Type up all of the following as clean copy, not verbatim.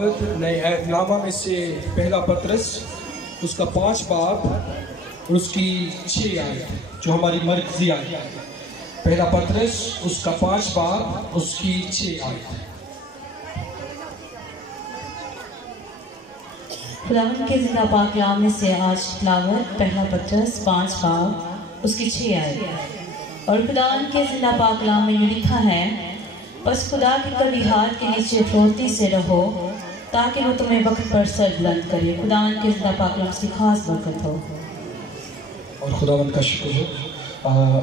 خداوند نئے عہد نامہ میں سے پہلا پطرس اس کا 5 باب اور اس کی 6 آیت جو ہماری مرکزی آیت ہے. پہلا پطرس اس کا 5 باب اس کی 6 آیت. خداوند کے زندہ پاک کلام میں سے آج تلاوت پہلا پطرس 5 باب اس کی 6 آیت. اور خداوند کے زندہ پاک کلام میں یہ لکھا ہے، بس خدا کے کبھی ہاتھ کے نیچے فروتی سے رہو تاکہ وہ تمہیں وقت پر سر بلند کرے. خداوند کے زندہ پاک کلام کی خاص برکت ہو. اور خداوند کا شکر ہو.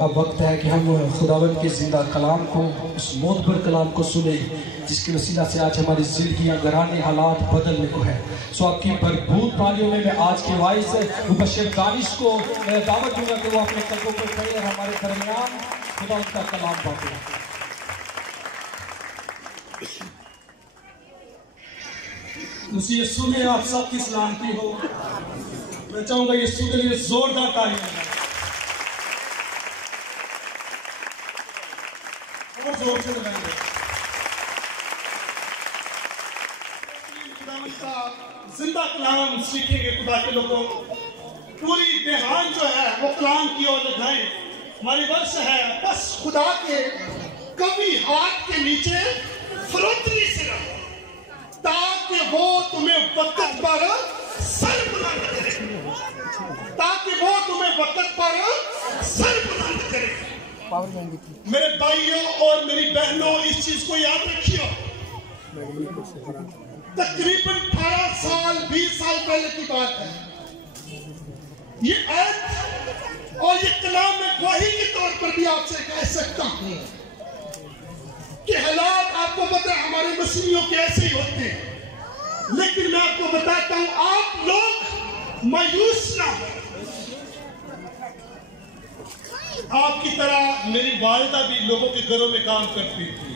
اب وقت ہے کہ ہم خداوند کے زندہ کلام کو، اس معتبر کلام کو سنیں جس کے وسیلہ سے آج ہماری زندگیاں گھرانے حالات بدلنے کو ہے. سو آپ کی بھرپور تالیوں میں آج کے وائس مبشر دانش کو دعوت دوں گا کہ وہ اپنے قلبوں پر کھڑے اور ہمارے درمیان خداوند کا کلام باتیں. مسیح یسوع میں آپ سب کی سلامتی ہو. میں چاہوں گا یسوع کے لیے زوردار تالیاں اور زور سے لگائیں گے. خداوند کا زندہ کلام سیکھیں گے. خدا کے لوگوں پوری دھیان جو ہے وہ کلام کی اور لگائیں. ہماری ورس ہے، بس خدا کے کبھی ہاتھ کے نیچے فروتنی سے رہو تاکہ وہ تمہیں وقت پر سر بلند کرے. تاکہ وہ تمہیں وقت پر سر بلند کرے. میرے بھائیوں اور میری بہنوں اس چیز کو یاد رکھیو. تقریباً 18 سال 20 سال پہلے کی بات ہے. یہ آیت اور یہ کلام میں گواہی کے طور پر بھی آپ سے کہہ سکتا ہوں کہ حالات آپ کو پتہ ہے ہمارے مسیحیوں کے ایسے ہی ہوتے ہیں. لیکن میں آپ کو بتاتا ہوں آپ لوگ مایوس نہ ہو. آپ کی طرح میری والدہ بھی لوگوں کے گھروں میں کام کرتی تھی.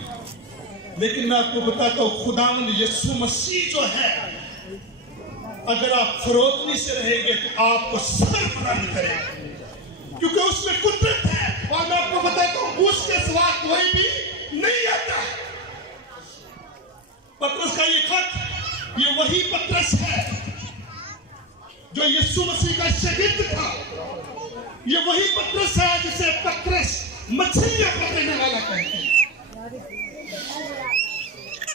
لیکن میں آپ کو بتاتا ہوں خداوند یسوع مسیح جو ہے، اگر آپ فروتنی سے رہیں گے تو آپ کو سر بلند کرے گا، کیونکہ اس میں قدرت ہے. اور میں آپ کو بتاتا ہوں اس کے سوا کوئی بھی نہیں آتا. پطرس کا یہ خط، یہ وہی پطرس ہے جو یسوع مسیح کا شاگرد تھا. یہ وہی پطرس ہے جسے پطرس مچھلیاں پکڑنے والا کہتے ہیں.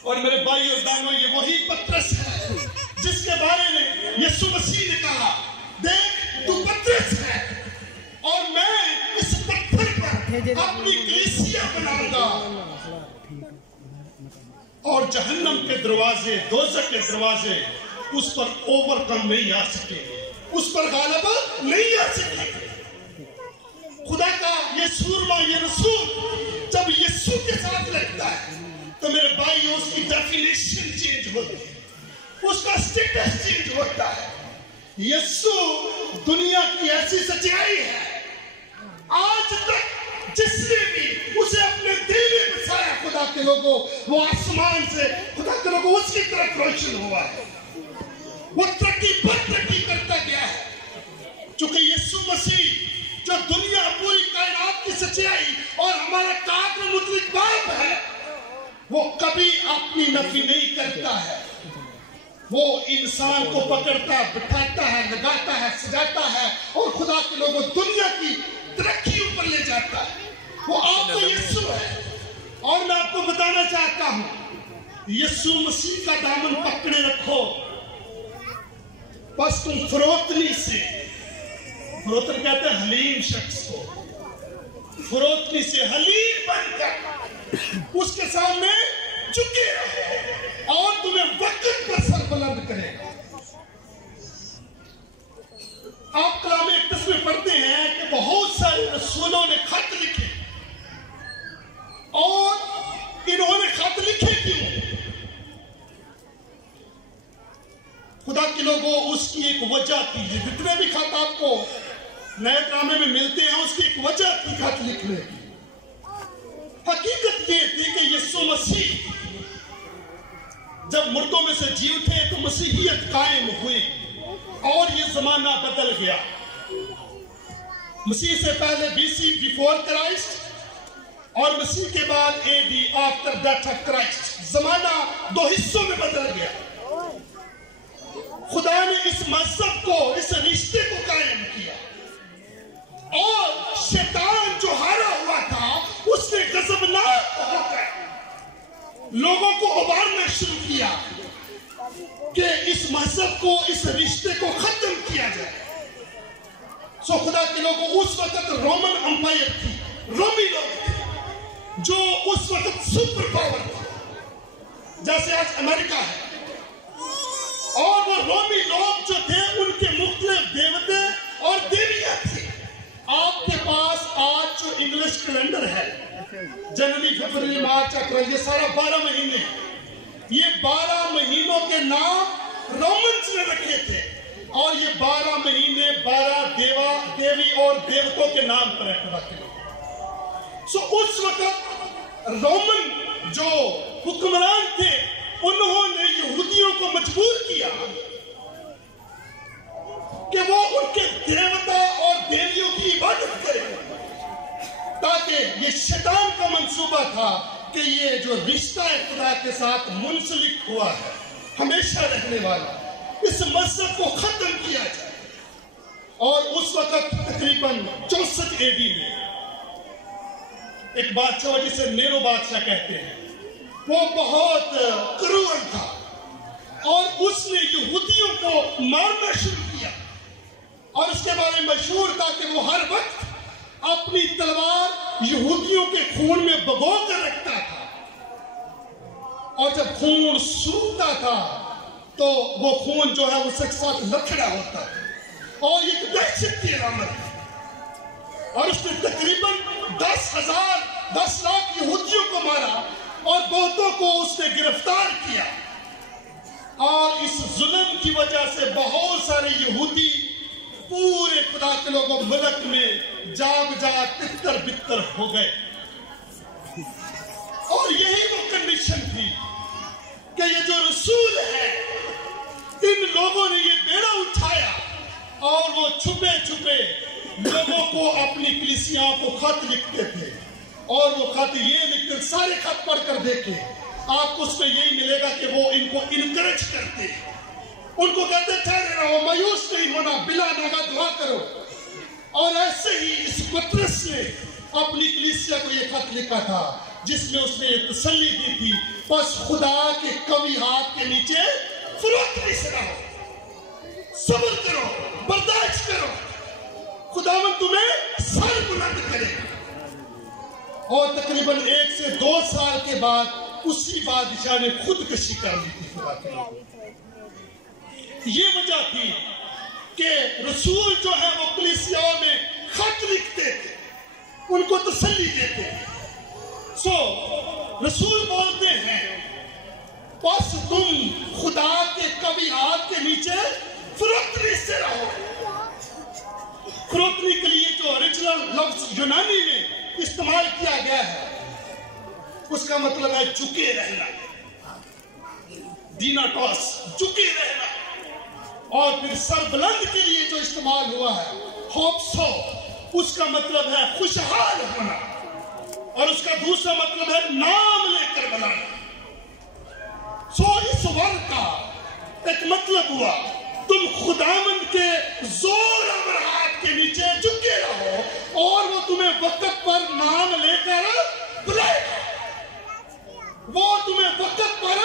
اور میرے بھائی اور بہنوں یہ وہی پطرس ہے جس کے بارے میں یسوع مسیح نے کہا، دیکھ تو پطرس ہے اور میں اس پتھر پر اپنی کلیسیا بناؤں گا اور جہنم کے دروازے، دوزخ کے دروازے اس پر اوور کم نہیں آ سکے، اس پر غالبہ نہیں آ سکے. خدا کا یہ سورما، یہ رسول جب یسوع کے ساتھ لگتا ہے تو میرے بھائی اس کی ڈیفینیشن چینج ہوتی ہے، اس کا سٹیٹس چینج ہوتا ہے. یسوع دنیا کی ایسی سچائی ہے آج تک جس نے بھی اسے اپنے دل میں بسایا خدا کے لوگوں، وہ آسمان سے خدا کے لوگوں اس کی طرف روشن ہوا ہے. وہ ترقی پر ترقی کرتا گیا ہے. چونکہ یسوع مسیح جو دنیا پوری کائنات کی سچائی اور ہمارا قادر مطلق باپ ہے، وہ کبھی اپنی نفی نہیں کرتا ہے. وہ انسان کو پکڑتا، بٹھاتا ہے، لگاتا ہے، سجاتا ہے اور خدا کے لوگوں دنیا کی ترقی اوپر لے جاتا ہے. وہ آپ کو یسوع ہے. اور میں آپ کو بتانا چاہتا ہوں یسوع مسیح کا دامن پکڑے رکھو. بس تم فروتنی سے، فروتن کہتے ہیں حلیم شخص کو، فروتنی سے حلیم بن کر اس کے سامنے جھکے رہو اور تمہیں وقت پر سر بلند کرے گا. آپ کلام اقدس میں پڑھتے ہیں کہ بہت سارے رسولوں نے خط لکھے. اور انہوں نے خط لکھے کیوں؟ خدا کے لوگوں اس کی ایک وجہ تھی. جتنے بھی خط آپ کو نئے نامے میں ملتے ہیں اس کی ایک وجہ تھی خط لکھنے کی. حقیقت یہ تھی کہ یسوع مسیح جب مردوں میں سے جی اٹھے تو مسیحیت قائم ہوئی اور یہ زمانہ بدل گیا. مسیح سے پہلے BC بیفور کرائسٹ اور مسیح کے بعد AD after death of Christ. زمانہ دو حصوں میں بدل گیا. کہ اس مذہب کو، اس رشتے کو ختم کیا جائے. سو خدا کے لوگوں، اس وقت رومن امپائر تھی، رومی لوگ تھے جو اس وقت سپر پاور تھے جیسے آج امریکہ ہے. اور وہ رومی لوگ جو تھے ان کے مختلف دیوتے اور دیویاں تھے. آپ کے پاس آج جو انگلش کیلنڈر ہے، جنوری، فروری، مارچ، اپریل، یہ سارا 12 مہینے، یہ 12 مہینوں کے نام رومنز نے رکھے تھے. اور یہ 12 مہینے 12 دیوی اور دیوتوں کے نام پر ہے. سو اس وقت رومن جو حکمران تھے انہوں نے یہودیوں کو مجبور کیا کہ وہ ان کے دیوتا اور دیویوں کی عبادت کریں، تاکہ یہ شیطان کا منصوبہ تھا کہ یہ جو رشتہ خدا کے ساتھ منسلک ہوا ہے، ہمیشہ رہنے والا، اس مذہب کو ختم کیا جائے. اور اس وقت تقریباً 64 AD میں ایک بادشاہ جسے نیرو بادشاہ کہتے ہیں، وہ بہت کروڑ تھا اور اس نے یہودیوں کو مارنا شروع کیا. اور اس کے بارے میں مشہور تھا کہ وہ ہر وقت اپنی تلوار یہودیوں کے خون میں بھگو کر رکھتا تھا، اور جب خون سوکھتا تھا تو وہ خون جو ہے اس کے ساتھ لکھڑا ہوتا تھا، اور یہ دہشت کی علامت ہے. اور اس نے تقریباً 10 لاکھ یہودیوں کو مارا اور بہتوں کو اس نے گرفتار کیا. اور اس ظلم کی وجہ سے بہت سارے یہودی پورے خدا کے لوگوں ملک میں جاگ تتر بتر ہو گئے. اور یہی وہ کنڈیشن تھی کہ یہ جو رسول ہے، ان لوگوں نے یہ بیڑا اٹھایا اور وہ چھپے چھپے لوگوں کو اپنی کلیسیاں کو خط لکھتے تھے. اور وہ خط یہ لکھتے، سارے خط پڑھ کر دیکھیں، آپ کو اس میں یہی ملے گا کہ وہ ان کو انکریج کرتے، ان کو کہتے ٹھہرے رہو، مایوس نہیں ہونا، بلا ناغہ دعا کرو. اور ایسے ہی اس پطرس نے اپنی کلیسیا کو یہ خط لکھا تھا جس میں اس نے یہ تسلی دی تھی، بس خدا کے قوی ہاتھ کے نیچے فروخت سے رہو، صبر کرو، برداشت کرو، خداوند تمہیں سر بلند کرے. اور تقریباً 1 سے 2 سال کے بعد اسی بادشاہ نے خودکشی کر لی تھی. خدا کے یہ وجہ تھی کہ رسول جو ہے وہ کلیسیاؤں میں خط لکھتے تھے، ان کو تسلی دیتے تھے. سو رسول بولتے ہیں بس تم خدا کے قوی ہاتھ کے نیچے فروتنی سے رہو. فروتنی کے لیے جو اوریجنل لفظ یونانی میں استعمال کیا گیا ہے اس کا مطلب ہے جھکے رہنا، دیناٹوس، جھکے رہنا. اور پھر سر بلند کے لیے جو استعمال ہوا ہے ہوپسو، اس کا مطلب ہے خوشحال ہونا. اور اس کا دوسرا مطلب ہے نام لے کر بلانا. سو اس ورد کا ایک مطلب ہوا تم خداوند کے زور اور ہاتھ کے نیچے جھکے رہو اور وہ تمہیں وقت پر نام لے کر بلائے گا، وہ تمہیں وقت پر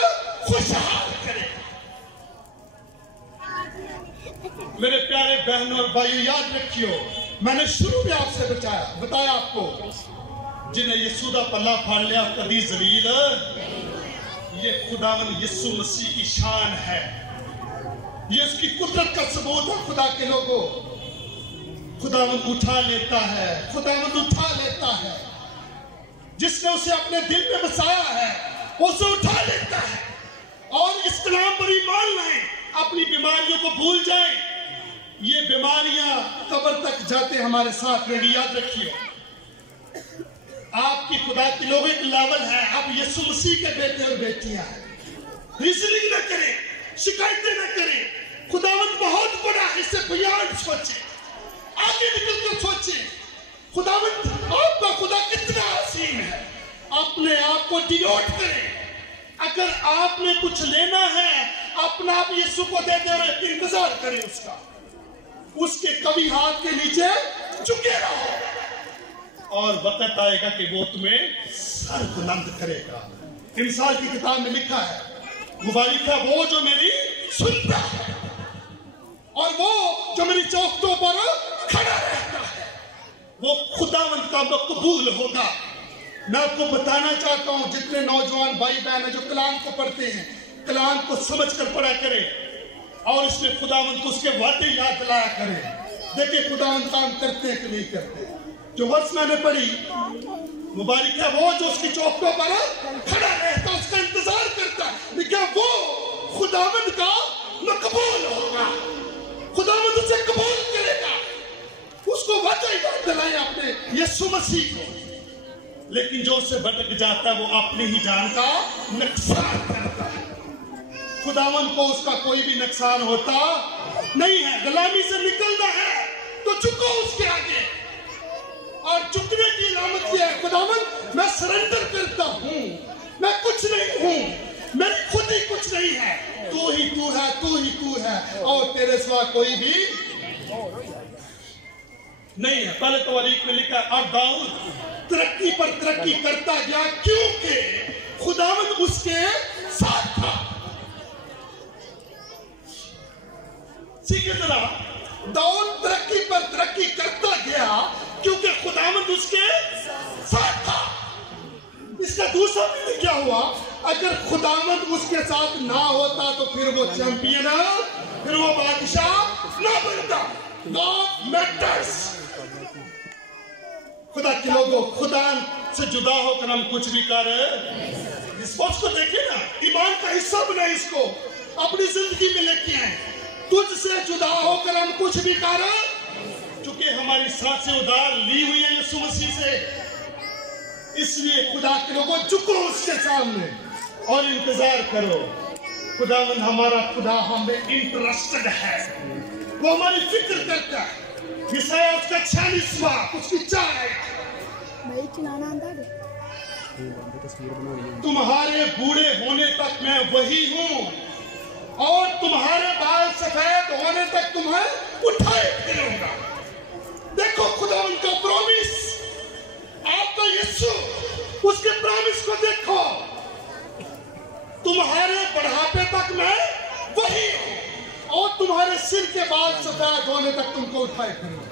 خوشحال کرے گا. میرے پیارے بہنوں اور بھائیوں، یاد رکھیو، میں نے شروع میں آپ سے بتایا آپ کو، جنہیں یسوع دا پلہ پھاڑ لیا کبھی ذلیل، یہ خداوند یسوع مسیح کی شان ہے، یہ اس کی قدرت کا ثبوت ہے. خدا کے لوگوں، خداوند اٹھا لیتا ہے، خداوند اٹھا لیتا ہے. جس نے اسے اپنے دل میں بسایا ہے اسے اٹھا لیتا ہے. اور اس کلام پر ایمان لائیں، اپنی بیماریوں کو بھول جائیں. یہ بیماریاں قبر تک جاتے ہمارے ساتھ رہیں گی. یاد رکھیے، آپ کی خدا کے لوگوں ایک لیول ہے، آپ یسوع مسیح کے بیٹے اور بیٹیاں ہیں. ریزننگ نہ کریں، شکایتیں نہ کریں. خداوند بہت بڑا ہے، اسے بیان سوچیں، آگے نکل کر سوچیں. خداوند آپ کا خدا کتنا عظیم ہے. اپنے آپ کو ڈینوٹ کریں. اگر آپ نے کچھ لینا ہے اپنا آپ یسوع کو دے دیں اور انتظار کریں اس کا. اس کے قوی ہاتھ کے نیچے جھکے رہو اور وقت آئے گا کہ وہ تمہیں سر بلند کرے گا. انسان کی کتاب میں لکھا ہے، مبارک ہے وہ جو میری सुनता है, और वो जो मेरी चौखटों पर खड़ा रहता है वो खुदावंद का मकबूल होगा। मैं आपको बताना चाहता हूं, जितने नौजवान भाई बहन हैं जो कलाम को पढ़ते हैं, कलाम को समझ कर पढ़ा करें और इसमें खुदावंद को उसके वादे याद दिलाया करें। देखिए खुदावंद काम करते हैं कि नहीं करते। जो वर्ष मैंने पढ़ी, मुबारक है वो जो उसकी चौखटों पर खड़ा रहता, उसका इंतजार करता है, लेकिन वो खुदावंद का मकबूल होगा, खुदावंद उसे कबूल करेगा। उसको वादा याद दिलाए अपने यीशु मसीह को। लेकिन जो उससे भटक जाता है वो अपनी ही जान का नुकसान करता है। खुदावंद को उसका कोई भी नुकसान होता नहीं है। गुलामी से निकलना है तो झुको उसके आगे, और झुकने की अलामत क्या है? खुदावंद मैं सरेंडर करता हूं, मैं कुछ नहीं हूं, मेरी खुद ही कुछ नहीं है, तू ही तू है, तू ही तू है, और तेरे सिवा कोई भी नहीं है। पहले तवारीख में लिखा, और दाऊद तरक्की पर तरक्की करता गया क्योंकि खुदावंद उसके साथ था। सीखे जरा, दाऊद तरक्की पर तरक्की करता गया क्योंकि खुदावंद उसके साथ था। इसका दूसरा मीनिंग क्या हुआ? अगर खुदावंद उसके साथ ना होता तो फिर वो चैंपियन, फिर वो बादशाह ना बनता। God matters. खुदा के लोगों, खुदा से जुदा होकर हम कुछ भी कर इस बात को देखें ना, ईमान का हिस्सा बनाए, इसको अपनी जिंदगी में लेके आए। तुझसे जुदा होकर हम कुछ भी कर, क्योंकि हमारी सांसें उधार ली हुई है यीशु मसीह से। इसलिए खुदा के लोगों झुको उसके सामने और इंतजार करो। खुदावंद हमारा खुदा हमें इंटरेस्टेड है, वो हमारी फिक्र करता है। यशायाह उसका 46वां उसकी 4 है, तुम्हारे बूढ़े होने तक मैं वही हूं और तुम्हारे बाल सफेद होने तक तुम्हें उठाए फिरूंगा। देखो खुदावंद का प्रॉमिस, आपका यीशु, उसके प्रॉमिस को देखो, तुम्हारे बढ़ापे तक मैं वही हूं और तुम्हारे सिर के बाल सफेद होने तक तुमको उठाए फिरूंगा।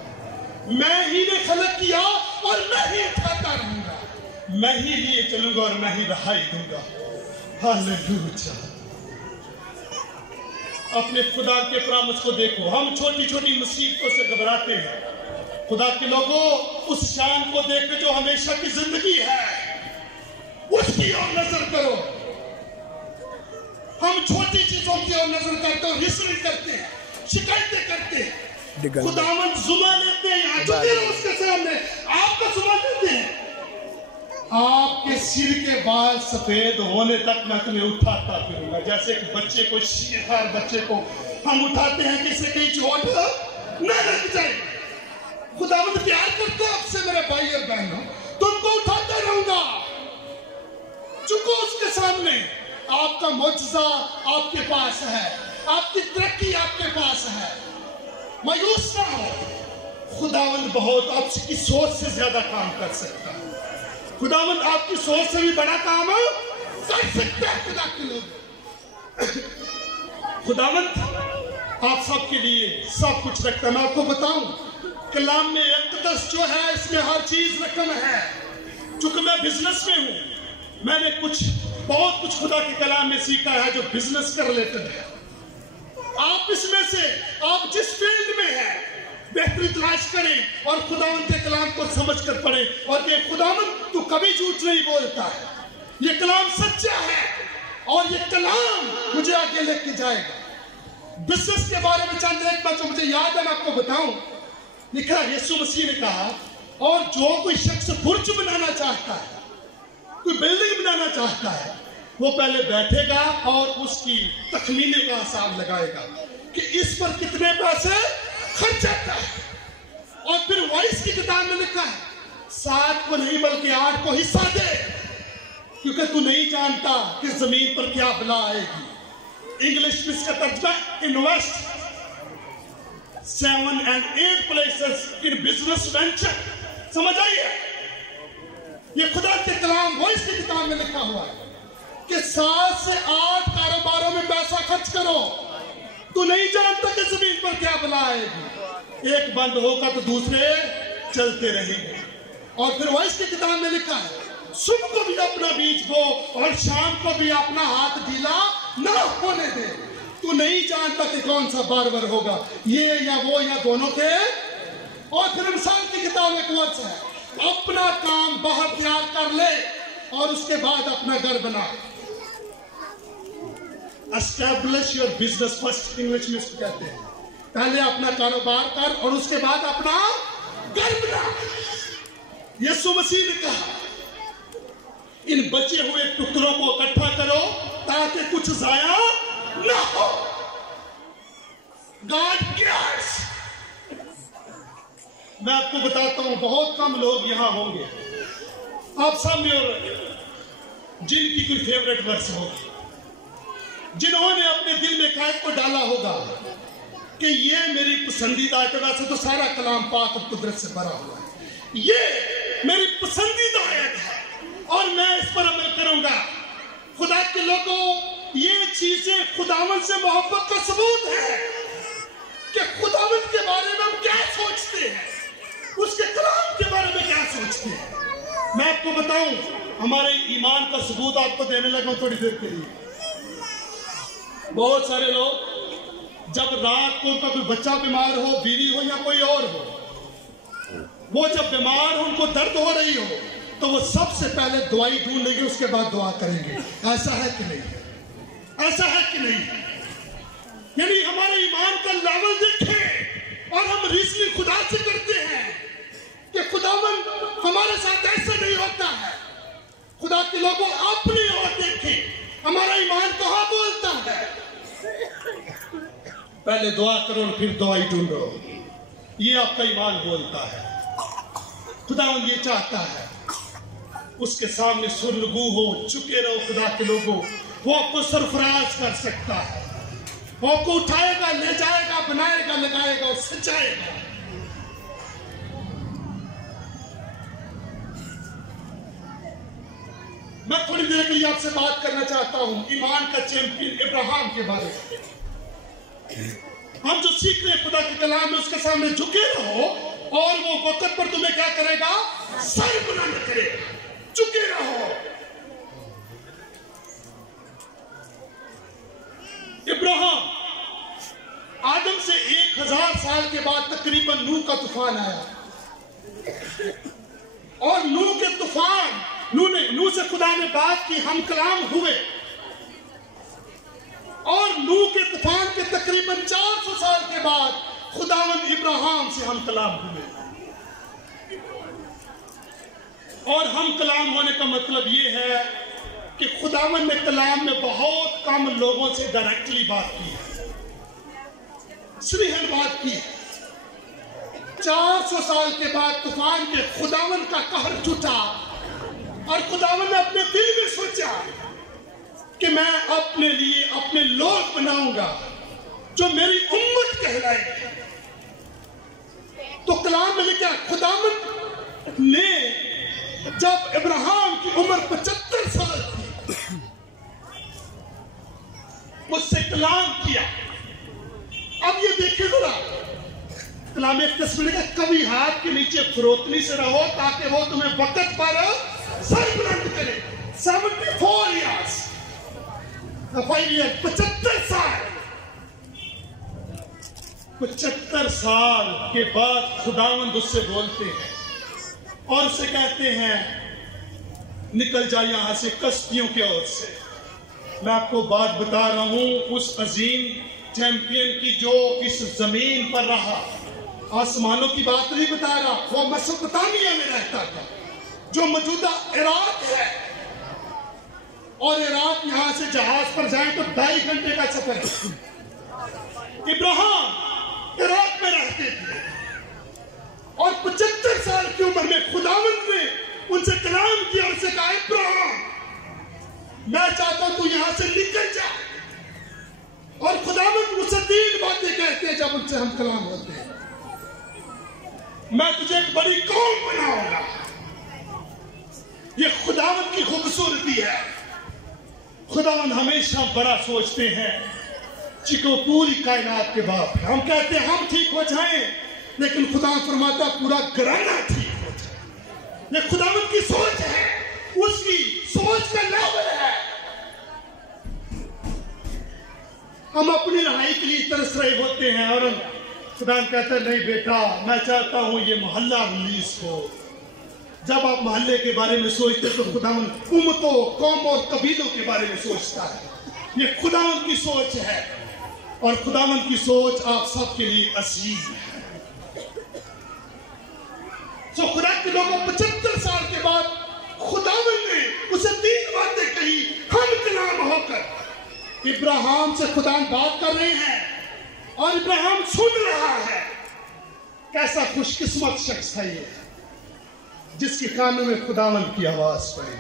मैं ही ने खलक किया और मैं ही उठाता रहूंगा, मैं ही लिए चलूंगा और मैं ही रहाई दूंगा। हालेलुया। अपने खुदा के प्रॉमिस को देखो। हम छोटी छोटी मुसीबतों से घबराते हैं। खुदा के लोगों, उस शान को देखो जो हमेशा की जिंदगी है, उसकी ओर नजर करो। हम छोटी चीजों की ओर नजर करते हैं, रिसर्च करते हैं, शिकायतें करते हैं। खुदावंद जुमा लेते हैं, यहाँ झुके रहो उसके सामने, आपका जुमा लेते हैं। आपके सिर के बाल सफेद होने तक मैं तुम्हें उठाता फिरूंगा। जैसे कि बच्चे को, शीरदार बच्चे को हम उठाते हैं कि इसे कहीं चोट न लग जाए। खुदावंद प्यार करते हैं आपसे मेरे भाई और बहनों, तुमको उठाता रहूंगा। झुको उसके सामने। आपका मुआवजा आपके पास है, आपकी तरक्की आपके पास है। मायूस ना हो, खुदावंद बहुत आपकी सोच से ज्यादा काम कर सकता है। खुदावंद आपकी सोच से भी बड़ा काम कर सकता है। खुदा के लोग, खुदावंद आप सबके लिए सब कुछ रखता है। मैं आपको बताऊं, कलाम में इक़्तिदास जो है, इसमें हर चीज रकम है। चूंकि मैं बिजनेस में हूं, मैंने बहुत कुछ खुदा के कलाम में सीखा है जो बिजनेस का रिलेटेड है। आप इसमें से, आप जिस फील्ड में हैं, बेहतरी तलाश करें और खुदावंद के कलाम को समझ कर पढ़ें और ये खुदावंद तू कभी झूठ नहीं बोलता है, ये कलाम सच्चा है और ये कलाम मुझे आगे लेके जाएगा। बिजनेस के बारे में चंद एक बात जो मुझे याद है मैं आपको बताऊं। लिखा यीशु मसीह ने कहा, और जो कोई शख्स बुर्ज बनाना चाहता है, कोई बिल्डिंग बनाना चाहता है, वो पहले बैठेगा और उसकी तखमीने का हिसाब लगाएगा कि इस पर कितने पैसे खर्च आता है। और फिर वाइस की किताब में लिखा है, 7 को नहीं बल्कि 8 को हिस्सा दे, क्योंकि तू नहीं जानता कि जमीन पर क्या बला आएगी। इंग्लिश में इसका तर्जुमा, invest 7 and 8 places in business venture। समझ आइए, ये खुदा के कलाम वॉइस की किताब में लिखा हुआ है कि 7 से 8 कारोबारों में पैसा खर्च करो। तू नहीं जानता कि जमीन पर क्या बला आएगी। एक बंद होगा तो दूसरे चलते रहेंगे। और फिर वाइस की किताब में लिखा है, सुबह को भी अपना बीज बो और शाम को भी अपना हाथ ढीला ना होने दे। तू नहीं जानता कि कौन सा बारबर होगा, ये या वो या दोनों के। और फिर इंसान की किताब में एक वर्ष है, अपना काम बाहर तैयार कर ले और उसके बाद अपना घर बना। Establish your business first, English में इसको कहते हैं। पहले अपना कारोबार कर और उसके बाद अपना घर बना। यीशु मसीह ने कहा, इन बचे हुए टुकड़ों को इकट्ठा करो ताकि कुछ जाया ना हो। God cares. मैं आपको बताता हूं, बहुत कम लोग यहां होंगे, आप सब में, और जिनकी कोई फेवरेट वर्स होगी, जिन्होंने अपने दिल में कायद को डाला होगा कि ये मेरी पसंदीदा है। वैसे तो सारा कलाम पाक और कुदरत से भरा हुआ है, ये मेरी पसंदीदा आयत है और मैं इस पर अमल करूंगा। खुदा के लोगों, ये चीजें खुदावंद से मोहब्बत का सबूत है कि खुदावंद के बारे में हम क्या सोचते हैं, उसके कलाम के बारे में क्या सोचते हैं। मैं आपको बताऊं, हमारे ईमान का सबूत आपको देने लगा थोड़ी देर के लिए। बहुत सारे लोग जब रात को उनका कोई बच्चा बीमार हो, बीवी हो या कोई और हो, वो जब बीमार हो, उनको दर्द हो रही हो, तो वो सबसे पहले दवाई ढूंढेंगे, उसके बाद दुआ करेंगे। ऐसा है कि नहीं? ऐसा है कि नहीं? यानी हमारे ईमान का लेवल देखें और हम रीजनिंग खुदा से करते हैं कि खुदावन हमारे साथ ऐसा नहीं होता है। खुदा के लोगों, अपनी ओर देखें, हमारा ईमान कहां बोलता है। पहले दुआ करो और फिर दवाई ढूंढो, ये आपका ईमान बोलता है। खुदावन ये चाहता है, उसके सामने सुरगू हो, चुके रहो। खुदा के लोगों, वो आपको सरफराज कर सकता है, वो आपको उठाएगा, ले जाएगा, बनाएगा, लगाएगा और सजाएगा। मैं थोड़ी देर के लिए आपसे बात करना चाहता हूं ईमान का चैंपियन इब्राहिम के बारे में। हम जो सीख रहे हैं खुदा के कलाम में, उसके सामने झुके रहो और वो वक्त पर तुम्हें क्या करेगा? सर बुलंद करेगा। झुके रहो। इब्राहिम, आदम से 1000 साल के बाद तकरीबन नूह का तूफान आया, और नूह के तूफान, नूह से खुदा ने बात की, हम कलाम हुए, और नूह के तूफान के तकरीबन 400 साल के बाद खुदावंद इब्राहिम से हम कलाम हुए। और हम कलाम होने का मतलब ये है कि खुदावंद ने कलाम में बहुत कम लोगों से डायरेक्टली बात की है, सिर्फ बात की है। 400 साल के बाद तूफान के खुदावंद का कहर छूटा और खुदावंद ने अपने दिल में सोचा कि मैं अपने लिए अपने लोग बनाऊंगा जो मेरी उम्मत कहलाएंगे। तो कलाम में लिखा, खुदावंद ने जब इब्राहिम की उम्र 75 साल थी, मुझसे कलाम किया। अब ये देखिए जरा, कलाम एक तस्वीर का, कभी हाथ के नीचे फरोतनी से रहो ताकि वो तुम्हें वक्त पर सर बुलंद करे। 74 ईयर्स, 75 साल। 75 साल के बाद खुदावंद उससे बोलते हैं और उसे कहते हैं, निकल जा यहां से कश्तियों की ओर से। मैं आपको बात बता रहा हूं उस अजीम चैंपियन की जो इस जमीन पर रहा, आसमानों की बात नहीं बता रहा, वो मेसोपोटामिया में रहता था, जो मौजूदा इराक है। और इराक यहां से जहाज पर जाए तो 2.5 घंटे का सफर है। इब्राहिम इराक में रहते थे और 75 साल की उम्र में खुदावंद ने उनसे कलाम किया, उनसे कहा, इब्राहिम मैं चाहता हूं तू यहां से निकल जा। और खुदावंद मुझसे 3 बातें कहते हैं जब उनसे हम कलाम होते हैं, मैं तुझे एक बड़ी कौम बनाऊंगा। ये खुदावंद की खूबसूरती है। खुदावंद हमेशा बड़ा सोचते हैं, जिसको पूरी कायनात के बाप है। हम कहते हैं हम ठीक हो जाएं, लेकिन खुदा फरमाता पूरा घराना ठीक हो जाए। ये खुदावंद की सोच है, उसकी सोच का लेवल है। हम अपनी रहाई के लिए तरस रहे होते हैं और खुदा कहता है नहीं बेटा, मैं चाहता हूं ये मोहल्ला रिलीज हो। जब आप मोहल्ले के बारे में सोचते तो खुदावंद उम्मतों, कौम और कबीलों के बारे में सोचता है। ये खुदावंद की सोच है और खुदावंद की सोच आप सबके लिए अजीज है। तो खुदा के लोगों 75 साल के बाद खुदावंद ने उसे 3 बातें कही, हम कलाम होकर। इब्राहिम से खुदा बात कर रहे हैं और इब्राहिम सुन रहा है। कैसा खुशकिस्मत शख्स है ये, जिसके कानों में खुदावंद की आवाज पड़ी।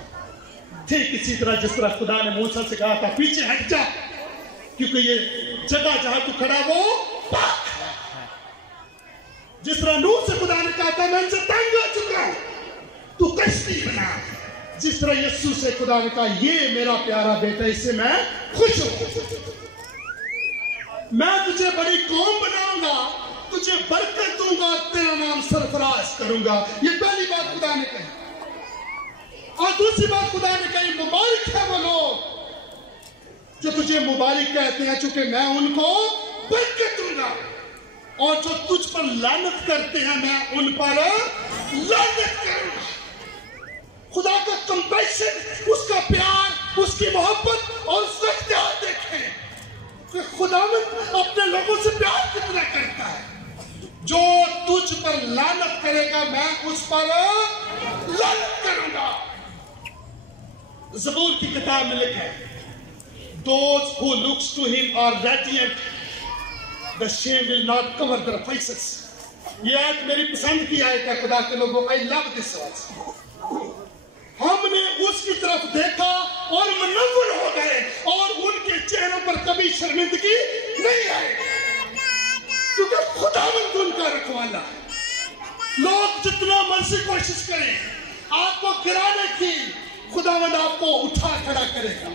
ठीक इसी तरह जिस तरह खुदा ने मूसा से कहा था पीछे हट जा, क्योंकि ये जगह जहां तू खड़ा वो पाक है। जिस तरह नूह से खुदा ने कहा था मैं इनसे तंग हो चुका हूं, तू कश्ती बना। जिस तरह यीशु से खुदा ने कहा ये मेरा प्यारा बेटा, इससे मैं खुश हूं। मैं तुझे बड़ी कौम बनाऊंगा, तुझे बरकत दूंगा, तेरा नाम सरफराज करूंगा। ये पहली बात खुदा ने कही। और दूसरी बात खुदा ने कही, मुबारक है वो लोग जो तुझे मुबारक कहते हैं, चूंकि मैं उनको बरकत दूंगा। और जो तुझ पर लानत करते हैं मैं उन पर लानत करूंगा। खुदा का कंपैशन, उसका प्यार, उसकी मोहब्बत और उसका इख्तियार देखें कि खुदावंद अपने लोगों से प्यार कितना करता है। जो तुझ पर लानत करेगा मैं उस पर लानत करूंगा। ज़बूर की किताब में लिखा है, those who looks to him are radiant, the shame will not cover their faces। ये आयत मेरी पसंद की आयत है खुदा के लोगों। I love this verse। हमने उसकी तरफ देखा और मुनव्वर हो गए और उनके चेहरों पर कभी शर्मिंदगी नहीं आई, क्योंकि खुदावंद उनका रखवाला है। लोग जितना मर्जी कोशिश करें आपको गिराने की, खुदावंद आपको उठा खड़ा करेगा,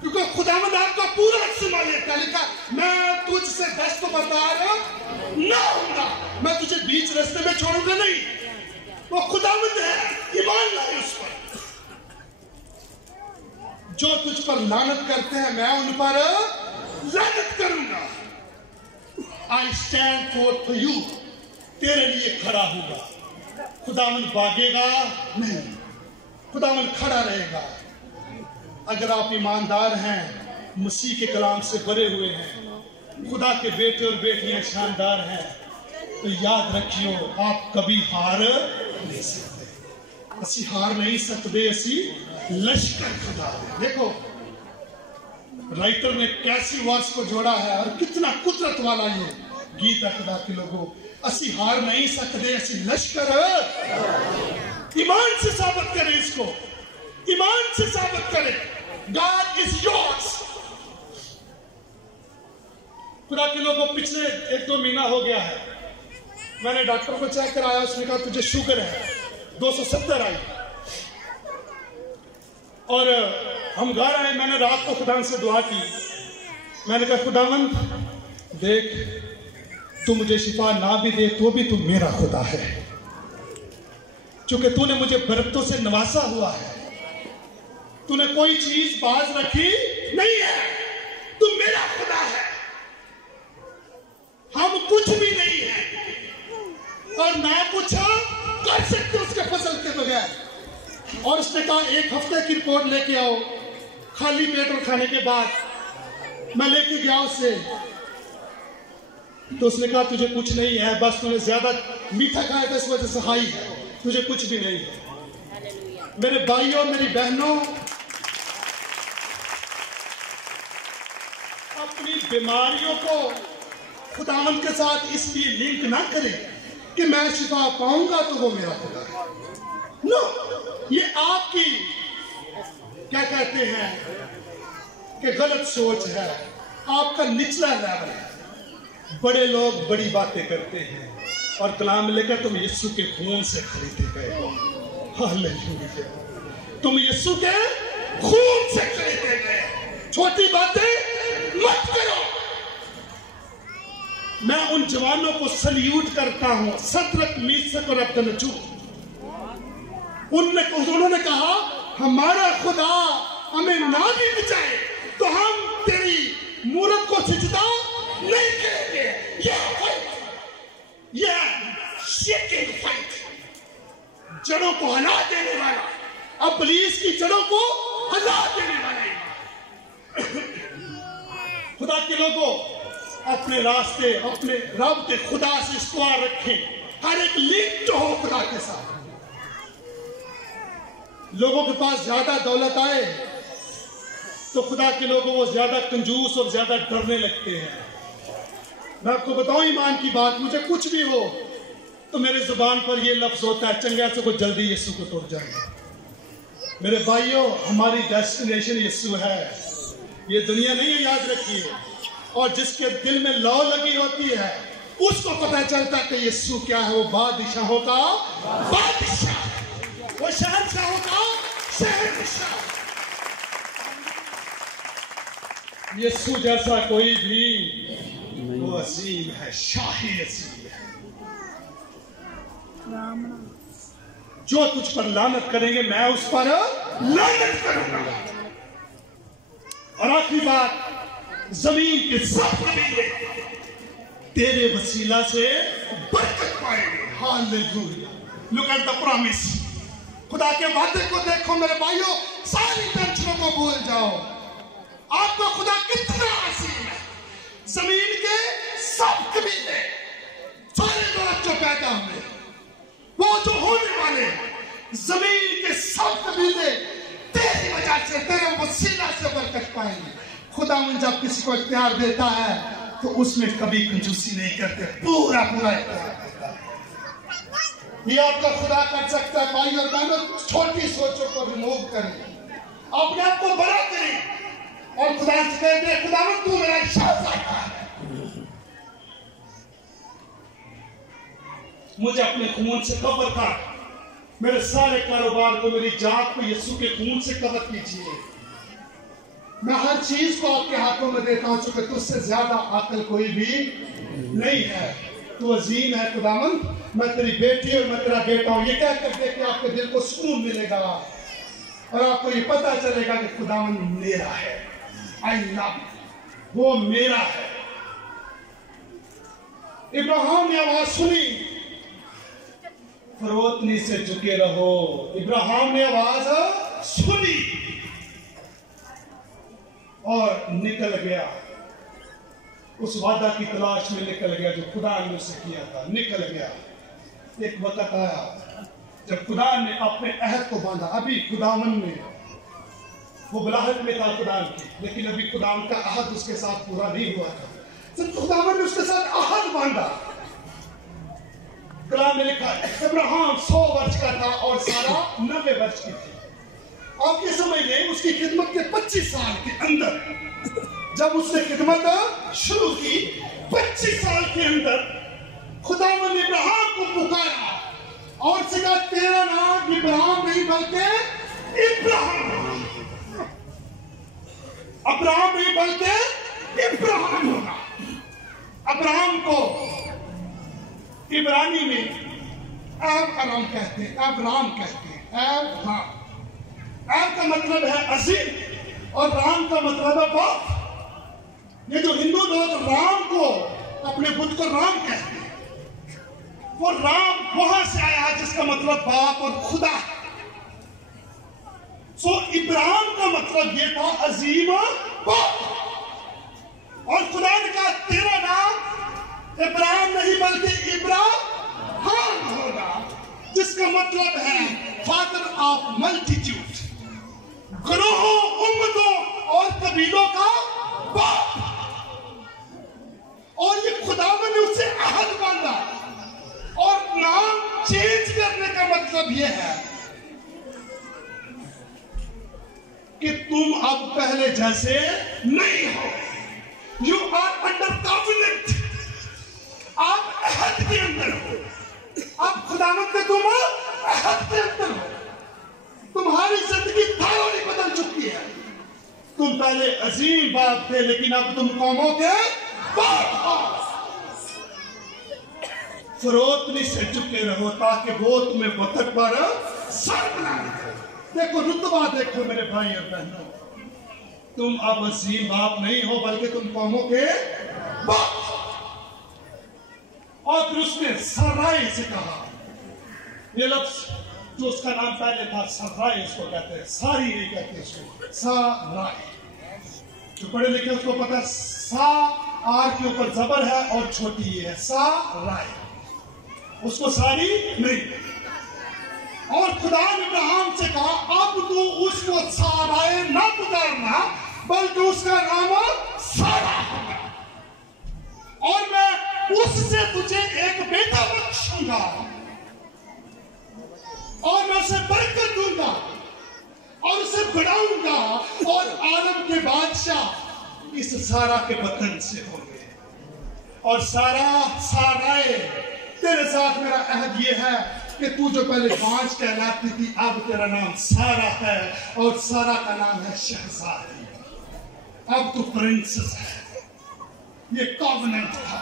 क्योंकि खुदावंद आपका पूरा जिम्मा लेता। लिखा मैं तुझसे दस्तबरदार ना होगा, मैं तुझे बीच रास्ते में छोड़ूंगा नहीं। वो खुदावंद है, ईमान लाए उस पर। जो तुझ पर लानत करते हैं मैं उन पर लानत करूंगा। आई स्टैंड फॉर यू, तेरे लिए खड़ा होगा। खुदावंद भागेगा नहीं, खुदावंद खड़ा रहेगा। अगर आप ईमानदार हैं, मसीह के कलाम से भरे हुए हैं, खुदा के बेटे और बेटियां शानदार हैं, तो याद रखियो आप कभी हार नहीं सकते। असी हार नहीं सकते, असी लश्कर खुदा। देखो राइटर ने कैसी वर्ड्स को जोड़ा है और कितना कुदरत वाला ये गीत है खुदा के लोगों। असी हार नहीं सकते, असी लश्कर। ईमान से साबित करें इसको, ईमान से साबित करें। God is yours। खुदा के लोगों पिछले 1-2 महीना हो गया है, मैंने डॉक्टर को चेक कराया, उसने कहा तुझे शुगर है, 270 आई। और हम घर आए, मैंने रात को खुदा से दुआ की। मैंने कहा खुदावंद देख, तू मुझे शिफा ना भी दे तो भी तू मेरा खुदा है, क्योंकि तूने मुझे बरकतों से नवाजा हुआ है। तूने कोई चीज बाज रखी नहीं है, तू मेरा खुदा है। हम कुछ भी नहीं है और ना कुछ कर सकते उसके फसल के बगैर। और उसने कहा 1 हफ्ते की रिपोर्ट लेके आओ। खाली पेट और खाने के बाद मैं लेके गया उससे, तो उसने कहा तुझे कुछ नहीं है, बस तूने ज्यादा मीठा खाया था इस वजह से हाई है, तुझे कुछ भी नहीं है। मेरे भाइयों मेरी बहनों, अपनी बीमारियों को खुदावंद के साथ इसलिए लिंक ना करें कि मैं शिफा पाऊंगा तो वो मेरा खुदा है। नो, ये आपकी क्या कहते हैं कि गलत सोच है, आपका निचला लेवल है। बड़े लोग बड़ी बातें करते हैं और कलाम में लेकर तुम यीशु के खून से खरीदे गए हो। हालेलुया, तुम यीशु के खून से खरीदे गए। छोटी बातें मत करो। उन जवानों को सल्यूट करता हूं, सदरक, मीसक और अब्दनजू। उन्होंने कहा हमारा खुदा हमें ना भी बचाए तो हम तेरी मूरत को सिजदा नहीं करेंगे। यह शेकिंग फाइट, जड़ों को हिला देने वाला, इब्लीस की जड़ों को हिला देने वाला। खुदा के लोगों, अपने रास्ते, अपने रब्ते खुदा से इस्तवार रखें। हर एक लिंक हो खुदा के साथ। लोगों के पास ज्यादा दौलत आए तो खुदा के लोगों वो ज्यादा कंजूस और ज्यादा डरने लगते हैं। मैं आपको बताऊं ईमान की बात, मुझे कुछ भी हो तो मेरे जुबान पर ये लफ्ज होता है, चंगा से को जल्दी यीशु को तोड़ जाए। मेरे भाइयों, हमारी डेस्टिनेशन यीशु है, ये दुनिया नहीं है, याद रखिए। और जिसके दिल में लौ लगी होती है उसको पता चलता है कि यीशु क्या है। वो बादशाहों का बादशाह, वो शहंशाहों का शहंशाह। यीशु जैसा कोई भी वो अजीम है, शाही अजीम है। जो तुझ पर लानत करेंगे मैं उस पर लानत करूंगा। और आखिरी बात, जमीन के सब कबीले तेरे वसीला से बरकत पाएंगे। Hallelujah. Look at the promise. खुदा के वादे को देखो मेरे भाइयों, सारी टेंशनों को भूल जाओ। आपका खुदा कितना असीम है। जमीन के सब कबीले, सारे लोग जो पैदा हुए, वो जो होने वाले, जमीन के सब कबीले तेरी वजह से, तेरे वसीला से बरकत पाएंगे। खुदा जब किसी को इख्तियार देता है तो उसमें कभी कंजूसी नहीं करते, पूरा पूरा इख्तियार देता है। ये आपका खुदा कर सकता है। भाई और बहनों, छोटी सोचों को रिमूव करें, अपने आप को बड़ा करें और खुदा से कहते हैं, खुदा तू मेरा शहंशाह है। मुझे अपने खून से कवर कर, मेरे सारे कारोबार को, मेरी जात को यीशु के खून से कवर कीजिए। मैं हर चीज को आपके हाथों में देता हूं, चूंकि तुझसे ज्यादा अक्ल कोई भी नहीं है। तू अजीम है खुदावंद। मैं तेरी बेटी और मैं तेरा बेटा हूं। ये कहकर देख के आपके दिल को सुकून मिलेगा और आपको ये पता चलेगा कि खुदावंद मेरा है। आई लव, वो मेरा है। इब्राहिम ने आवाज सुनी, फरोतनी से झुके रहो। इब्राहिम ने आवाज सुनी और निकल गया, उस वादा की तलाश में निकल गया जो खुदा ने उससे किया था। निकल गया। एक वक्त आया जब खुदा ने अपने अहद को बांधा। अभी खुदावन ने, वो बुलाहट में था खुदा की, लेकिन अभी खुदावन का अहद उसके साथ पूरा नहीं हुआ था। जब खुदावन ने उसके साथ अहद बांधा, कलाम में लिखा इब्राहिम 100 वर्ष का था और सारा 90 वर्ष की थी। आप ये समझ लें, उसकी खिदमत के 25 साल के अंदर, जब उसने खिदमत शुरू की, 25 साल के अंदर खुदावंद ने इब्राहिम को पुकारा और से कहा, तेरा नाम इब्राहिम नहीं बल्कि इब्राहिम, अब्राहम नहीं बल्कि इब्राहिम होगा। अब्राहम को इब्रानी में अब्राम कहते हैं, अब्राम कहते हैं, अब्राम। ऐब का मतलब है अजीम और राम का मतलब है बाप। ये जो हिंदू लोग राम को, अपने बुद्ध को राम कहते हैं, वो राम वहां से आया जिसका मतलब बाप और खुदा। सो इब्राहिम का मतलब ये था अजीम बाप। और खुदा ने कहा, तेरा नाम इब्राहिम नहीं बल्कि इब्राहिम होगा, जिसका मतलब है फादर ऑफ मल्टीट्यूड, ग्रोहों, उम्मतों और कबीलों का बाप। और ये खुदावंद ने उससे अहद बांधा। और नाम चेंज करने का मतलब यह है कि तुम अब पहले जैसे नहीं हो। यू आर अंडर कॉवेनेंट, आप अहद के अंदर हो। अब खुदावंद के तुम अहद के अंदर हो। तुम्हारी जिंदगी थारों बदल चुकी है। तुम पहले अजीम बाप थे, लेकिन अब तुम कौमों के बाप हो। फरोतनी से झुके रहो ताकि वो तुम्हें वतन पर सर बना दे। देखो रुतबा देखो मेरे भाई और बहनों, तुम अब अजीम बाप नहीं हो बल्कि तुम कौमों के बाप। और फिर उसने सराय से कहा, ये लफ्ज जो उसका नाम पहले था सराय, उसको कहते हैं, सारी नहीं कहते उसको, सराय। जो पढ़े लिखे उसको पता है, सा आर के ऊपर जबर है और छोटी ये है, सराय, उसको सारी नहीं। और खुदा ने अब्राहम से कहा अब तू उसको साराय ना पुकारना बल्कि उसका नाम सारा होगा, और मैं उससे तुझे एक बेटा बख्शूंगा और मैं उसे बरकत दूंगा और उसे बढ़ाऊंगा और आदम के बादशाह इस सारा के बतन से होंगे। और साराए तेरे साथ मेरा अहद ये है कि तू जो पहले 5 कहलाती थी अब तेरा नाम सारा है और सारा का नाम है शहजादी, अब तू प्रिंसेस है। ये कॉवेनेंट था,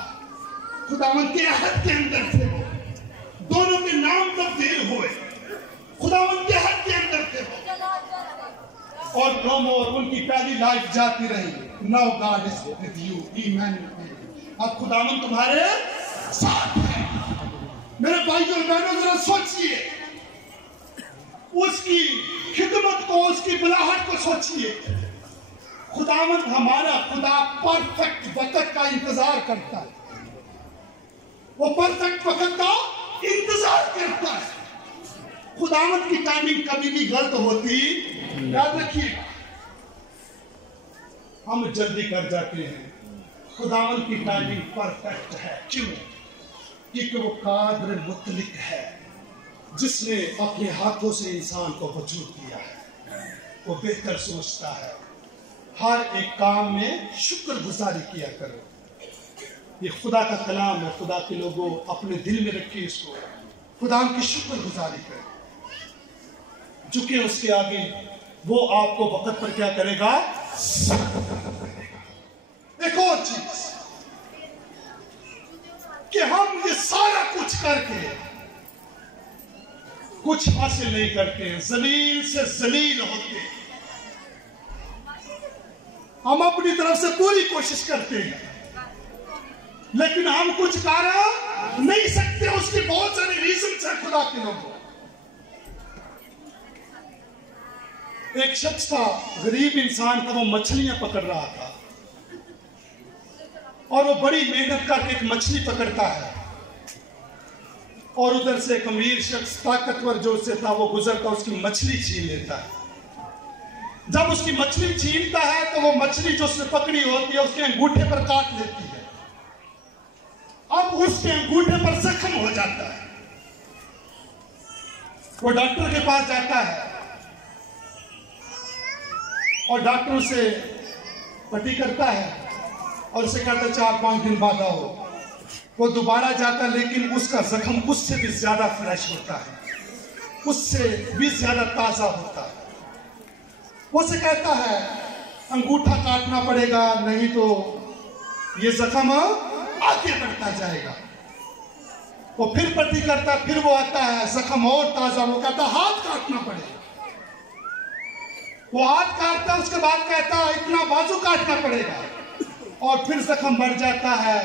खुदावंद के अहद के अंदर थे वो, दोनों के नाम तब्दील हुए, खुदावंद के अहद के अंदर थे वो, और कम और उनकी पहली लाइफ जाती रही। Now God is with you, Emmanuel, अब खुदावंद तुम्हारे साथ है। मेरे भाइयों और बहनों जरा सोचिए, उसकी खिदमत को, उसकी बुलाहट को सोचिए। खुदावंद हमारा खुदा परफेक्ट वक्त का इंतजार करता है, वो परफेक्ट वक्त का इंतजार करता है। खुदावंद की टाइमिंग कभी भी गलत होती, याद रखिए, हम जल्दी कर जाते हैं। खुदावंद की टाइमिंग परफेक्ट है। क्यों? क्योंकि वो कादर मुतलिक है, जिसने अपने हाथों से इंसान को वजूद दिया है। वो बेहतर सोचता है, हर एक काम में शुक्रगुजारी किया करो। ये खुदा का कलाम है, खुदा के लोगों अपने दिल में रखिए इसको, खुदा की शुक्रगुजारी करें, झुके उसके आगे, वो आपको वक्त पर क्या करेगा। एक और चीज कि हम ये सारा कुछ करके कुछ हासिल नहीं करते हैं, जलील से जलील होते हैं। हम अपनी तरफ से पूरी कोशिश करते हैं लेकिन हम कुछ कर नहीं सकते। उसके बहुत सारे रीजन है खुदा के लोगों। एक शख्स था, गरीब इंसान था, वो मछलियां पकड़ रहा था और वो बड़ी मेहनत करके एक मछली पकड़ता है और उधर से एक अमीर शख्स ताकतवर जो उससे था वो गुजरता, उसकी मछली छीन लेता है। जब उसकी मछली छीनता है तो वो मछली जो उसने पकड़ी होती है उसके अंगूठे पर काट लेती है। अब उसके अंगूठे पर जख्म हो जाता है। वो डॉक्टर के पास जाता है और डॉक्टर उसे पट्टी करता है और उसे कहता है 4-5 दिन बाद आओ। वो दोबारा जाता है लेकिन उसका जख्म उससे भी ज्यादा फ्रेश होता है, उससे भी ज्यादा ताजा होता है। वो से कहता है अंगूठा काटना पड़ेगा नहीं तो ये जख्म आगे बढ़ता जाएगा। वो फिर पट्टी करता है, फिर वो आता है, जख्म और ताजा। वो कहता है हाथ काटना पड़ेगा। वो हाथ काटता है, उसके बाद कहता है इतना बाजू काटना पड़ेगा और फिर जख्म बढ़ जाता है।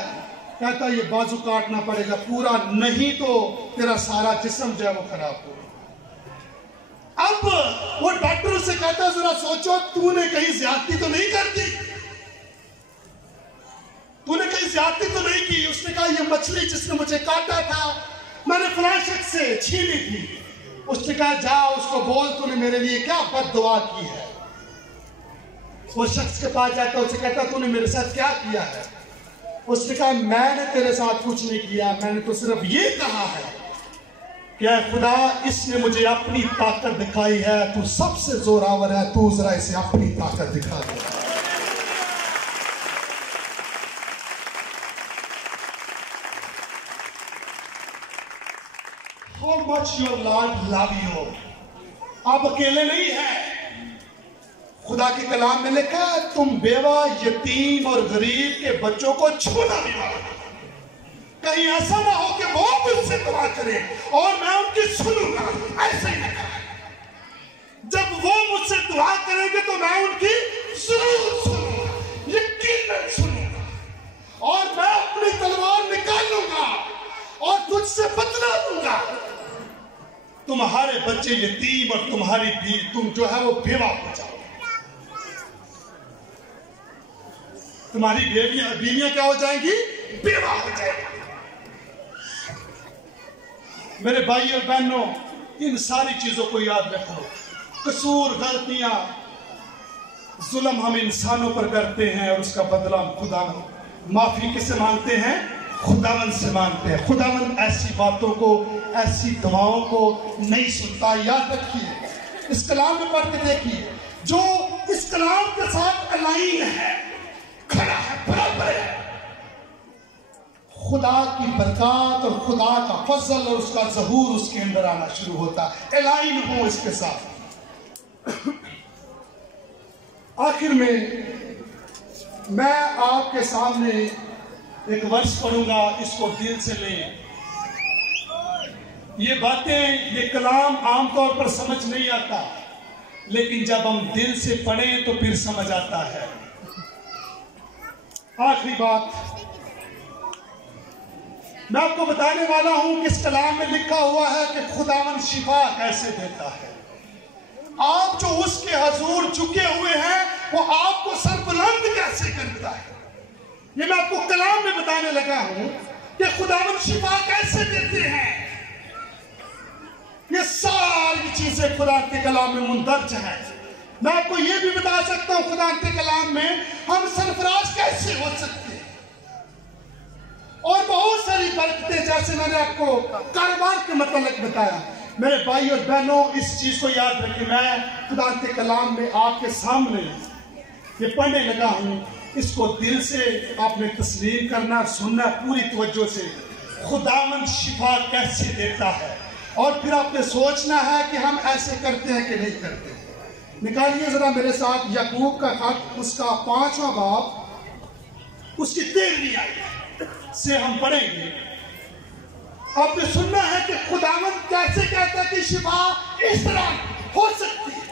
कहता है ये बाजू काटना पड़ेगा पूरा, नहीं तो तेरा सारा जिस्म जो है वो खराब हो। अब वो डॉक्टर से कहता है जरा सोचो तूने कहीं ज्यादती तो नहीं कर दी, तूने कहीं ज्यादती तो नहीं की। उसने कहा ये मछली जिसने मुझे काटा था मैंने फलां शख्स से छीनी थी। उसने कहा जा उसको बोल तूने मेरे लिए क्या बद्दुआ की है। वो शख्स के पास जाता है, उसे कहता तूने मेरे साथ क्या किया है। उसने कहा मैंने तेरे साथ कुछ नहीं किया, मैंने तो सिर्फ ये कहा है कि खुदा इसने मुझे अपनी ताकत दिखाई है, तू सबसे जोरावर है, तू जरा इसे अपनी ताकत दिखा दे। How much your Lord love you। आप अकेले नहीं है। खुदा के कलाम में लिखा है तुम बेवा, यतीम और गरीब के बच्चों को छूना नहीं मांगना। कहीं ऐसा ना हो कि वो मुझसे दुआ करे और मैं उनकी सुनूंगा, ऐसे ही नहीं। जब वो मुझसे दुआ करेंगे तो मैं उनकी जरूर सुनूंगा, यकीनन सुनूंगा, और मैं अपनी तलवार निकाल लूंगा और तुझसे बदला लूंगा। तुम्हारे बच्चे यतीम और तुम्हारी तुम जो है वो बेवा हो जाओ। तुम्हारी बीवियां क्या हो जाएंगी? बेवा हो जाएगी। मेरे भाई और बहनों, इन सारी चीजों को याद रखो। कसूर, गलतियां, जुल्म हम इंसानों पर करते हैं और उसका बदला हम खुदा माफी किससे मांगते हैं? खुदावंद से मांगते हैं। खुदावंद ऐसी बातों को, ऐसी दुआओं को नहीं सुनता। याद रखिए, इस कलाम में पढ़ के देखिए, जो इस कलाम के साथ अलाइन है, खड़ा है, बराबर है, खुदा की बरकत और खुदा का फजल और उसका ज़हूर उसके अंदर आना शुरू होता है। अलाइन हो इसके साथ। आखिर में मैं आपके सामने एक वर्ष पढ़ूंगा, इसको दिल से लें। ये बातें, ये कलाम आमतौर पर समझ नहीं आता, लेकिन जब हम दिल से पढ़ें तो फिर समझ आता है। आखिरी बात मैं आपको बताने वाला हूं कि इस कलाम में लिखा हुआ है कि खुदावंद शिफा कैसे देता है। आप जो उसके हजूर झुके हुए हैं, वो आपको सरबुलंद कैसे करता है, ये मैं आपको कलाम में बताने लगा हूं कि खुदावंद शिफा कैसे देते हैं। ये सारी चीजें खुदा के कलाम में मुंदरज है। मैं आपको ये भी बता सकता हूं खुदा के कलाम में हम सरफराज कैसे हो सकते हैं, और बहुत सारी बरकतें, जैसे मैंने आपको कारोबार के मतलब बताया। मेरे भाई और बहनों, इस चीज को याद रखिए, मैं खुदा के कलाम में आपके सामने ये पढ़ने लगा हूं, इसको दिल से आपने तस्लीम करना, सुनना पूरी तवज्जो से। खुदावंद शिफा कैसे देता है, और फिर आपने सोचना है कि हम ऐसे करते हैं कि नहीं करते। निकालिए जरा मेरे साथ याकूब का खत, उसका 5वां बाब, उसकी 13वीं आयत से हम पढ़ेंगे। आपने सुनना है कि खुदावंद कैसे कहता है कि शिफा इस तरह हो सकती है।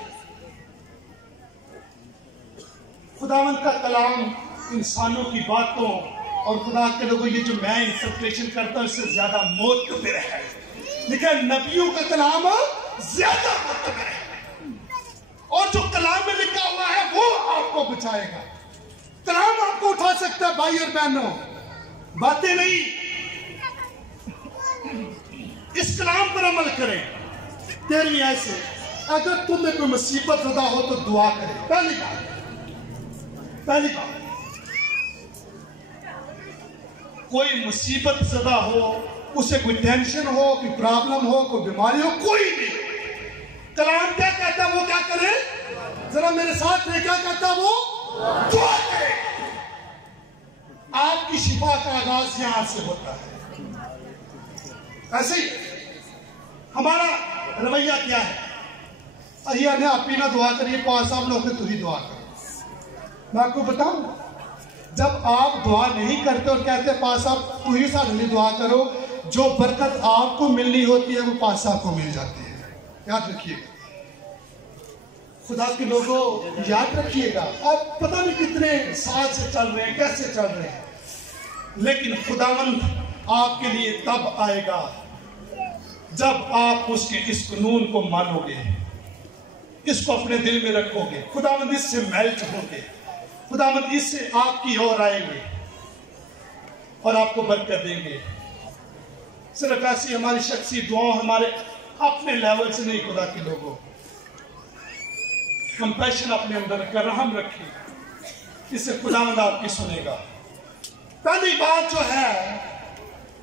खुदावंद का कलाम इंसानों की बातों और खुदा के लोगों, ये जो मैं इंटरप्रेशन करता हूं, इससे ज्यादा मोतबर है, लेकिन नबियों का कलाम ज्यादा मोतबर है, और जो कलाम में लिखा हुआ है वो आपको बचाएगा। कलाम आपको उठा सकता है भाई और बहनों, बातें नहीं। इस कलाम पर अमल करें। 13वीं आयत से, अगर तुम्हें कोई मुसीबत ज़दा हो तो दुआ करें। पहली बात, कोई मुसीबत ज़दा हो, उसे कोई टेंशन हो, कोई प्रॉब्लम हो, कोई बीमारी हो, कोई भी, कलाम क्या कहता है वो क्या करे? जरा मेरे साथ में क्या कहता है वो? दुआ करे। आपकी शिफा का आगाज यहां से होता है। ऐसे ही हमारा रवैया क्या है? अहिया ने आप ही ना दुआ करिए, पास साहब लोग तू ही दुआ करो। मैं आपको बताऊं, जब आप दुआ नहीं करते और कहते पास साहब तू ही साढ़े लिए दुआ करो, जो बरकत आपको मिलनी होती है वो पास साहब को मिल जाती है। याद रखिएगा खुदा के लोगों, याद रखिएगा। अब पता नहीं कितने साल से चल रहे हैं, कैसे चल रहे हैं, लेकिन खुदावंद आपके लिए तब आएगा जब आप उसके इस कानून को मानोगे, इसको अपने दिल में रखोगे। खुदावंद इससे मेल्ट होंगे, खुदावंद इससे आपकी ओर आएंगे और आपको बरकत देंगे। सिर्फ ऐसी हमारी शख्सी दुआ हमारे अपने लेवल से नहीं, खुदा के लोगों, कंपैशन अपने अंदर रखकर रहम रखिए, इससे खुदावंद आपकी सुनेगा। पहली बात जो है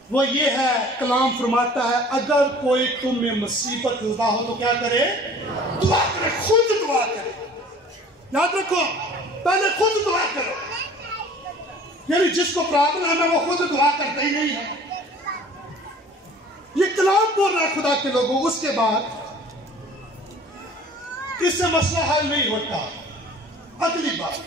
वो ये है, कलाम फरमाता है अगर कोई तुम में मुसीबत ज़दा हो तो क्या करे? दुआ करे, खुद दुआ करे। याद रखो, पहले खुद दुआ करो। यानी जिसको प्रॉब्लम है वो खुद दुआ करता ही नहीं है। ये कलाम बोल रहा है खुदा के लोगों। उसके बाद इससे मसला हल नहीं होता। अगली बात,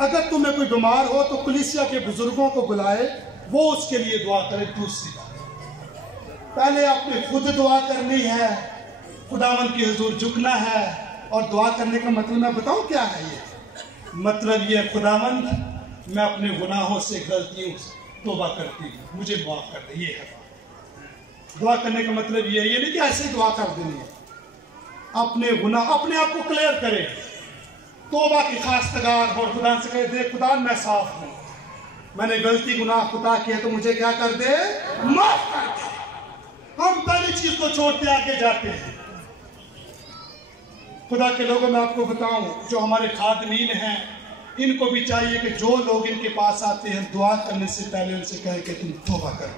अगर तुम्हें कोई बीमार हो तो कलीसिया के बुजुर्गों को बुलाए, वो उसके लिए दुआ करे। दूसरी बात, पहले आपने खुद दुआ करनी है, खुदावंद के हुजूर झुकना है। और दुआ करने का मतलब मैं बताऊं क्या है? ये मतलब ये, खुदावंद मैं अपने गुनाहों से, गलतियों से तौबा करती हूँ, मुझे माफ कर दे। ये है दुआ करने का मतलब। ये नहीं कि ऐसे दुआ कर देनी है, अपने गुनाह अपने आप को क्लियर करे, तौबा की खास्तगार और खुदा से कहे, दे खुदा मैं साफ हूं, मैंने गलती गुनाह खुदा किया तो मुझे क्या कर दे, माफ कर दे। हम पहली चीज को छोड़ते आगे जाते हैं। खुदा के लोगों में आपको बताऊं, जो हमारे खादमीन हैं, इनको भी चाहिए कि जो लोग इनके पास आते हैं, दुआ करने से पहले उनसे कहे कि तुम तौबा करो,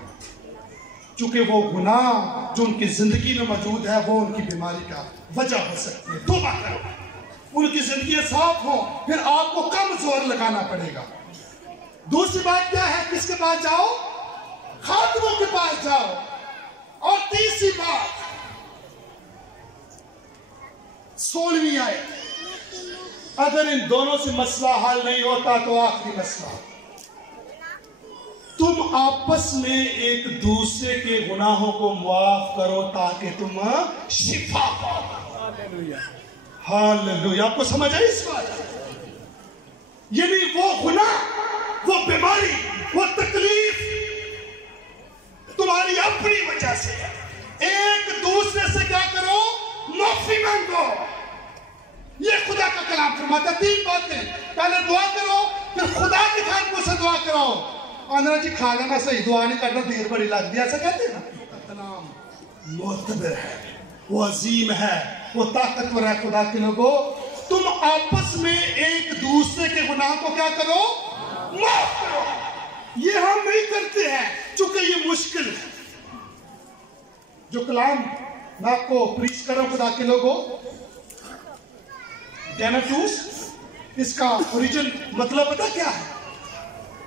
चूंकि वो गुनाह जो उनकी जिंदगी में मौजूद है वो उनकी बीमारी का वजह हो सकती है। तौबा करो, उनकी जिंदगी साफ हो, फिर आपको कम जोर लगाना पड़ेगा। दूसरी बात क्या है? किसके पास जाओ? खादमों के पास जाओ। और तीसरी बात, 16वीं आयत, अगर इन दोनों से मसला हल नहीं होता तो आखिरी मसला, तुम आपस में एक दूसरे के गुनाहों को माफ करो ताकि तुम शिफा पाओ। हालेलुया। आपको समझ आई इस बात? यानी वो गुनाह, वो बीमारी, वो तकलीफ तुम्हारी अपनी वजह से है। एक दूसरे से क्या करो? माफी मांगो। ये खुदा का कलाम फरमाता। 3 बातें, पहले दुआ करो, फिर खुदा के खानों से दुआ करो। आंध्रा जी खा लेना, सही दुआ नहीं करना, देर बड़ी लगती है, ऐसा कहते हैं ना। कलाम मोतबर है, वो अजीम है, वो ताकतवर है। खुदा के लोगों, तुम आपस में एक दूसरे के गुनाह को क्या करो? माफ करो। ये हम नहीं करते हैं चूंकि ये मुश्किल है। जो कलाम मैं आपको प्रीच कर रहा हूं खुदा के लोगों, डेनाटूस, इसका ओरिजिन मतलब पता क्या है?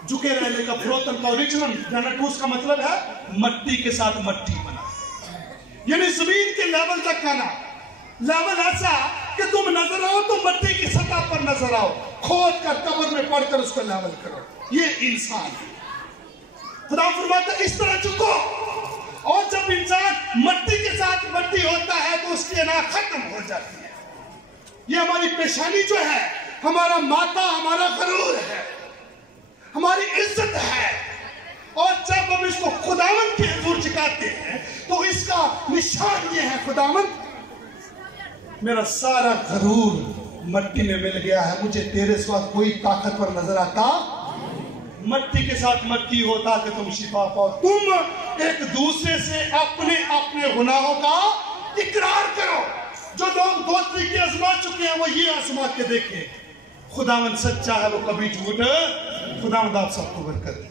झुके रहने का, फ्रोतन का ओरिजिनल डेनाटूस का मतलब है मट्टी के साथ मट्टी बना, यानी जमीन के लेवल तक का ना। लेवल ऐसा कि तुम नजर आओ तो मट्टी की सतह पर नजर आओ, खोद कर कब्र में पड़कर उसको लेवल करो। ये इंसान है। खुदा फरमाता है इस तरह झुको। और जब इंसान मट्टी के साथ मट्टी होता है तो उसकी अना खत्म हो जाती है। ये हमारी पेशानी जो है, हमारा माथा, हमारा गरूर है, हमारी इज्जत है। और जब हम इसको खुदावंद के हुजूर झुकाते हैं तो इसका निशान ये है, खुदावंद मेरा सारा गरूर मट्टी में मिल गया है, मुझे तेरे सिवा कोई ताकतवर नजर आता। मट्टी के साथ मट्टी होता कि तुम शिफा पाओ। तुम एक दूसरे से अपने अपने गुनाहों का इकरार करो। जो लोग 2 तरीके आजमा चुके हैं वो ये आजमा के देखें। खुदावंद सच्चा है, वो कभी झूठ। खुदावंद आप सबको बरकत दे।